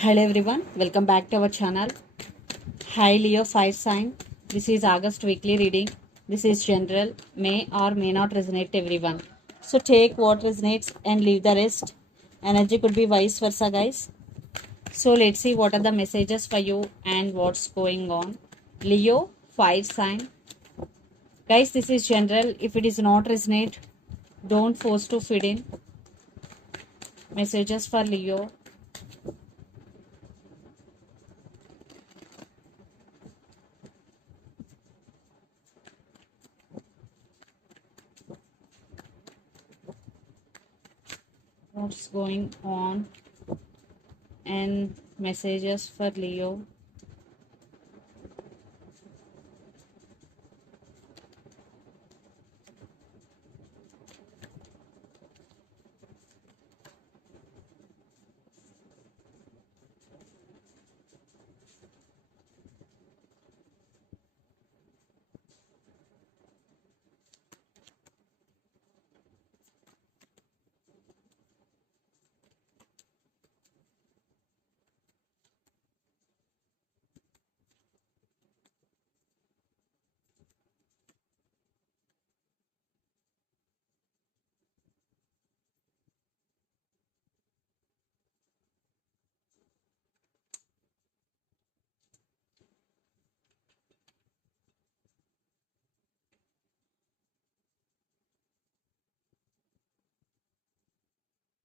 Hello everyone, welcome back to our channel. Hi Leo fire sign. This is August weekly reading. This is general, may or may not resonate to everyone. So take what resonates and leave the rest. Energy could be vice versa, guys. So let's see what are the messages for you and what's going on. Leo fire sign. Guys, this is general. If it is not resonate, don't force to fit in. Messages for Leo. What's going on and messages for Leo.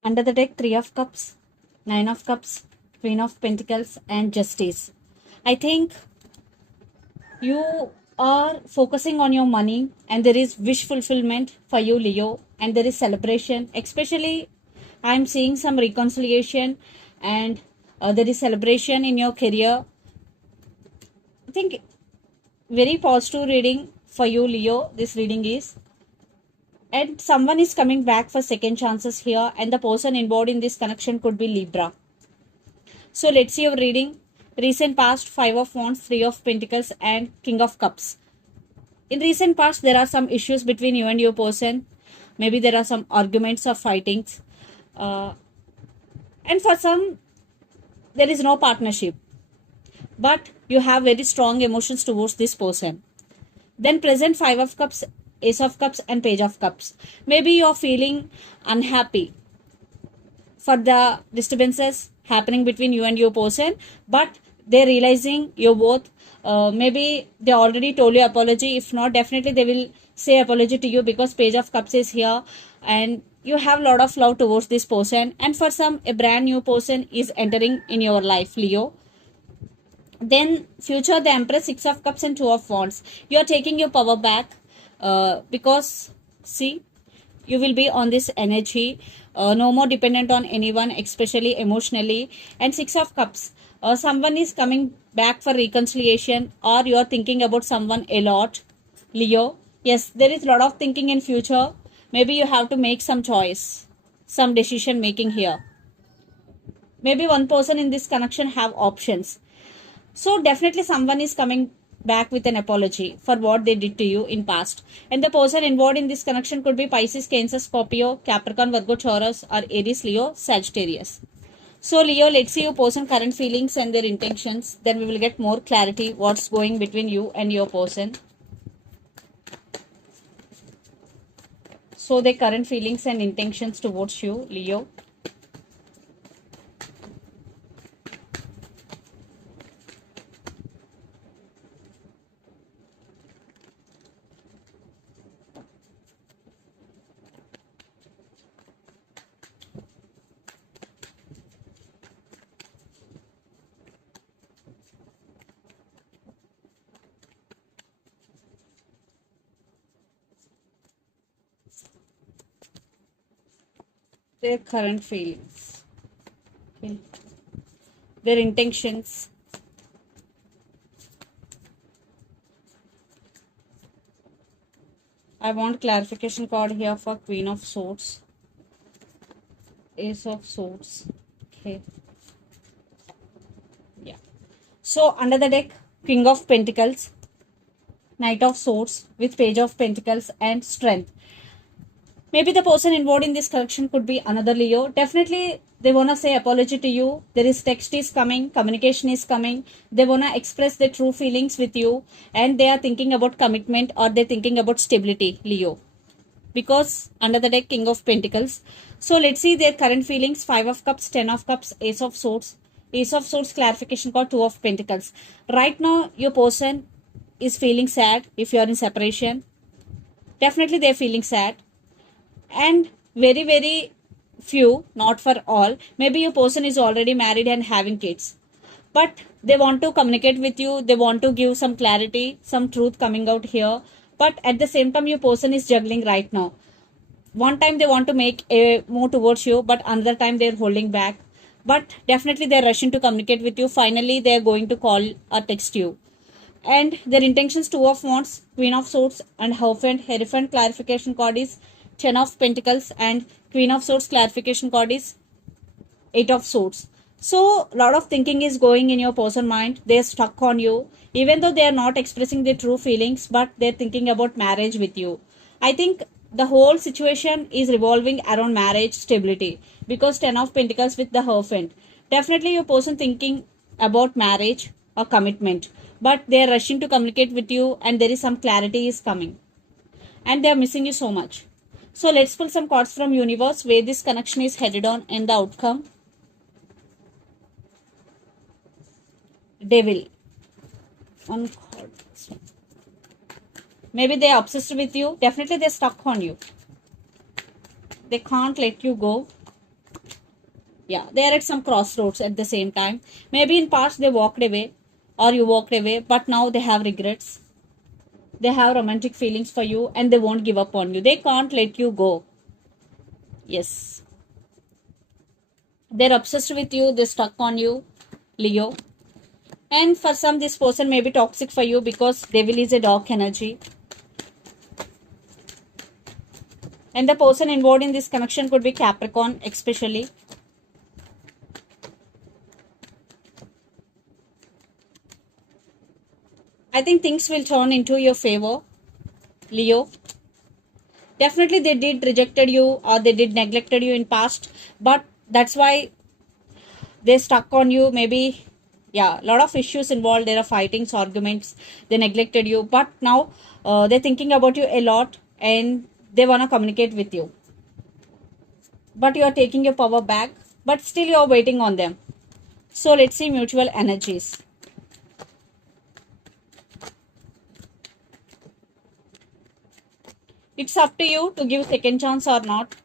Under the deck, 3 of Cups, 9 of Cups, Queen of Pentacles, and Justice. I think you are focusing on your money and there is wish fulfillment for you, Leo, and there is celebration. Especially, I'm seeing some reconciliation and there is celebration in your career. I think very positive reading for you, Leo. This reading is. And someone is coming back for second chances here, and the person involved in this connection could be Libra. So let's see your reading. Recent past, 5 of Wands, 3 of Pentacles, and King of Cups. In recent past, there are some issues between you and your person. Maybe there are some arguments or fightings. And for some, there is no partnership. But you have very strong emotions towards this person. Then present 5 of Cups, Ace of Cups, and Page of Cups. Maybe you're feeling unhappy for the disturbances happening between you and your person, but they're realizing your worth. Maybe they already told you apology. If not, definitely they will say apology to you because Page of Cups is here and you have a lot of love towards this person. And for some, a brand new person is entering in your life, Leo. Then future, the Empress, 6 of Cups, and 2 of Wands. You are taking your power back because see, you will be on this energy, no more dependent on anyone, especially emotionally. And 6 of Cups, someone is coming back for reconciliation, or you are thinking about someone a lot, Leo. Yes, there is a lot of thinking in future. Maybe you have to make some choice, some decision making here. Maybe one person in this connection have options. So definitely someone is coming back with an apology for what they did to you in past. And the person involved in this connection could be Pisces, Cancer, Scorpio, Capricorn, Virgo, Taurus, or Aries, Leo, Sagittarius. So Leo, let's see your person current feelings and their intentions. Then we will get more clarity what's going between you and your person. So their current feelings and intentions towards you, Leo. Their current feelings. Okay. Their intentions. I want clarification card here for Queen of Swords, Ace of Swords. Okay. Yeah. So under the deck, King of Pentacles, Knight of Swords with Page of Pentacles and Strength. Maybe the person involved in this collection could be another Leo. Definitely They want to say apology to you. There is text is coming, communication is coming. They want to express their true feelings with you, and they are thinking about commitment, or they're thinking about stability, Leo. Because under the deck, King of Pentacles. So let's see their current feelings. 5 of Cups, 10 of Cups, Ace of Swords. Ace of Swords clarification card, 2 of Pentacles. Right now, your person is feeling sad if you are in separation. Definitely they're feeling sad. And very, very few, not for all. Maybe your person is already married and having kids. But they want to communicate with you. They want to give some clarity, some truth coming out here. But at the same time, your person is juggling right now. One time they want to make a move towards you, but another time they're holding back. But definitely they're rushing to communicate with you. Finally, they're going to call or text you. And their intentions: 2 of Wands, Queen of Swords, and Hierophant clarification card is 10 of Pentacles, and Queen of Swords clarification card is 8 of Swords. So a lot of thinking is going in your person mind. They're stuck on you, even though they are not expressing their true feelings, but they're thinking about marriage with you. I think the whole situation is revolving around marriage stability, because 10 of Pentacles with the Hierophant. Definitely your person thinking about marriage or commitment, but they are rushing to communicate with you, and there is some clarity is coming, and they are missing you so much. So let's pull some cards from universe where this connection is headed on and the outcome. Devil. One card. Maybe they are obsessed with you. Definitely they're stuck on you. They can't let you go. Yeah, they are at some crossroads at the same time. Maybe in past they walked away, or you walked away, but now they have regrets. They have romantic feelings for you, and they won't give up on you. They can't let you go. Yes. They're obsessed with you. They're stuck on you, Leo. And for some, this person may be toxic for you, because devil is a dark energy. And the person involved in this connection could be Capricorn, especially. I think things will turn into your favor, Leo. Definitely they did rejected you, or they did neglected you in past, but that's why they stuck on you. Maybe, yeah, a lot of issues involved. There are fightings, arguments. They neglected you, but now they're thinking about you a lot, and they want to communicate with you. But you are taking your power back, but still you are waiting on them. So let's see mutual energies. It's up to you to give second chance or not.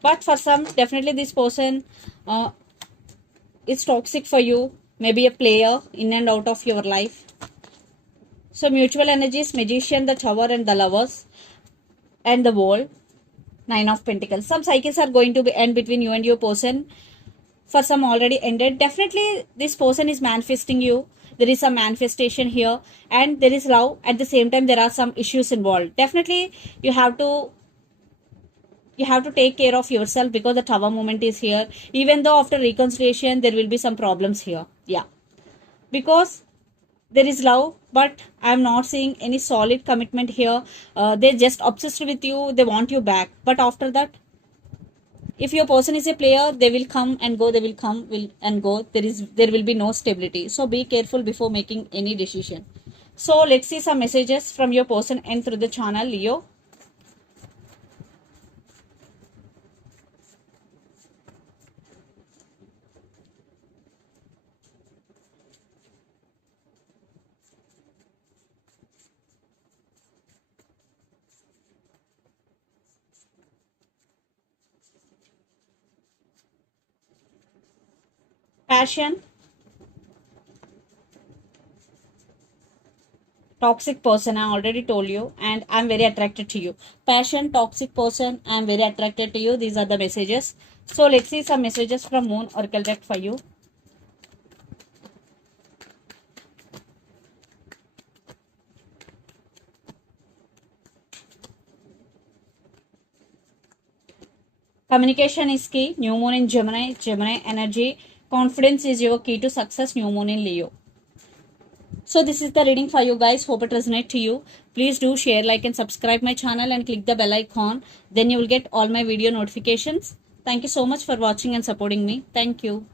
But for some, definitely this person is toxic for you. Maybe a player in and out of your life. So mutual energies: Magician, the Tower, and the Lovers, and the Wall. 9 of Pentacles. Some cycles are going to be end between you and your person. For some already ended. Definitely this person is manifesting you. There is a manifestation here, and there is love. At the same time, there are some issues involved. Definitely you have to take care of yourself, because the Tower moment is here. Even though after reconciliation there will be some problems here. Yeah, because there is love, but I'm not seeing any solid commitment here. They're just obsessed with you. They want you back, but after that, if your person is a player, they will come and go. They will come and go. There will be no stability. So be careful before making any decision. So let's see some messages from your person and through the channel, Leo. Passion. Toxic person, I already told you, and I'm very attracted to you. Passion, toxic person, I'm very attracted to you. These are the messages. So let's see some messages from Moon Oracle deck for you. Communication is key. New Moon in Gemini. Gemini energy. Confidence is your key to success. New Moon in Leo. So this is the reading for you guys. Hope it resonates to you. Please do share, like and subscribe my channel and click the bell icon. Then you will get all my video notifications. Thank you so much for watching and supporting me. Thank you.